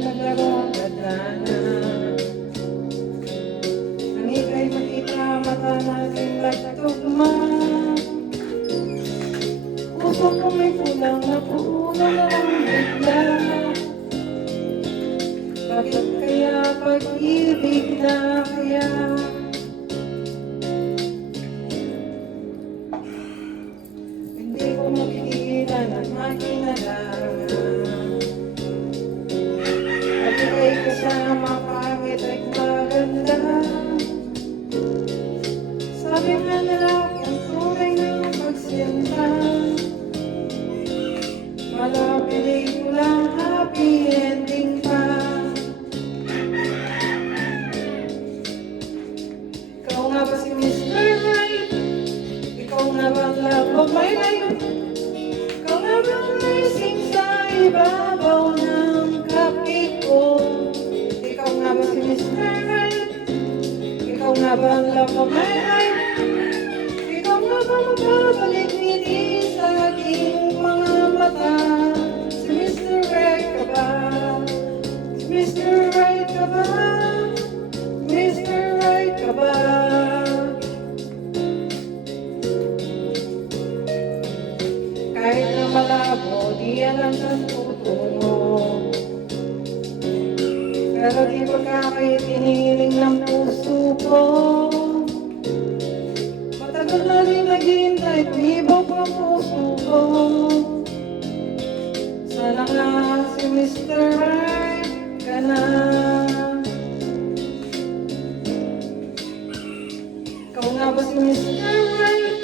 Naglaro ang kadana nang ika'y makita mata natin nagtugma. Puso ko may kulang na puno na lang bigla. Bakit kaya pag-ibig na kaya? Hindi ko mapigilan at makinala. Ika'y kasama, pangit at maganda. Sabi nga nila ang tunay ng pagsinta. Malapit ko lang happy ending pa. Ikaw nga ba si Mr. Right? Ikaw nga ba ang love of my life? Ikaw nga ba ang racing sa ibabaw ng kapit ko? Ikaw nga ba si Mr. Right? Ikaw nga ba ang love of my life? Ikaw nga ba magbabalik ngiti sa aking mga mata? Si Mr. Right ka ba? Si Mr. Right ka ba? Mr. Right ka ba? Kahit na malabo, di alam saan tutungo. Pero di pagkakaitiniling ng puso ko. Matagal na rin naghihintay, tumibok ang puso ko. Sana nga si Mr. Right ka na. Ikaw nga ba si Mr. Right?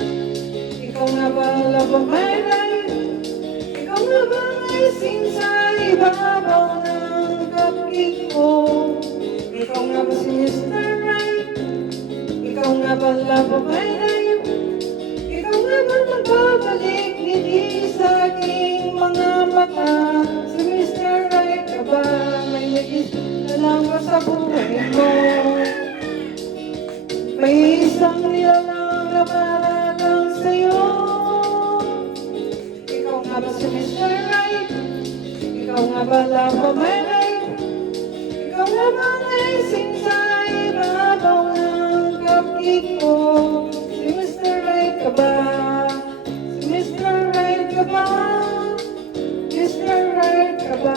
Ikaw nga ba ang love of my life? Ikaw nga ba ang icing sa ibabaw ng kapit ko? Ikaw nga ba si Mr. Right? Ikaw nga ba ang love of my life? Ikaw nga ba magbabalik ngiti sa aking mga mata? Si Mr. Right ka ba? May nag-isip na lang ba sa buhay mo? May isang nilalang na para lang sa'yo. Ikaw nga ba si Mr. Right? Ikaw nga ba love of my life? Ikaw nga ba icing sa ibabaw ng kapit ko? Si Mr. Right ka ba? Si Mr. Right ka ba? Mr. Right ka ba?